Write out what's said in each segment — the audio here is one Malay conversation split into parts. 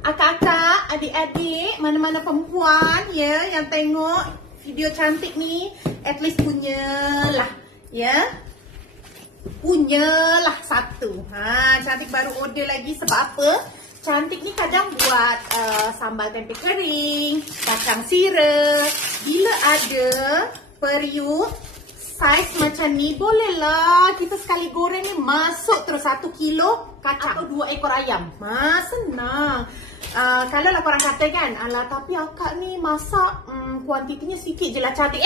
Akak-akak, adik-adik, mana-mana perempuan ya yang tengok video cantik ni, at least punyalah ya. Punyalah satu. Cantik baru order lagi sebab apa? Cantik ni kadang buat sambal tempe kering, kacang sireh. Bila ada periuk saiz macam ni, bolehlah kita sekali goreng ni masuk terus 1 kilo kacang atau 2 ekor ayam. Senang. Kalau lah korang kata kan, alah tapi akak ni masak kuantitinya sikit je lah cantik.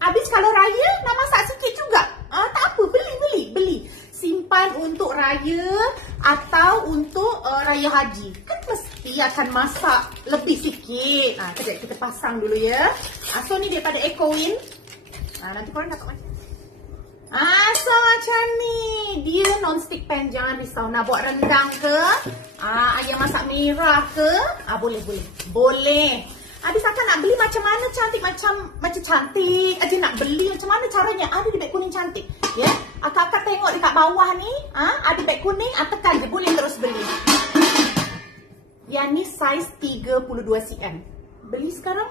Habis kalau raya nak masak sikit juga. Tak apa, beli. Simpan untuk raya atau untuk raya haji. Kan mesti akan masak lebih sikit. Kejap kita pasang dulu ya. So ni daripada Ecowin. Nanti korang dapat macam so macam ni. Dia non-stick pan, jangan risau. Nak buat rendang ke, ayam masak merah ke, boleh. Habis akak nak beli macam mana cantik, macam cantik aja nak beli. Macam mana caranya? Ada di beg kuning cantik ya. Akak-akak tengok dekat bawah ni, ada beg kuning, tekan je, boleh terus beli. Yang ni saiz 32 cm. Beli sekarang.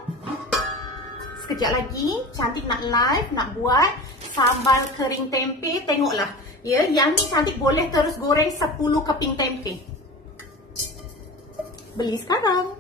Sekejap lagi cantik nak live, nak buat sambal kering tempe, tengoklah ya. Yang ni cantik boleh terus goreng 10 keping tempe. Beli sekarang.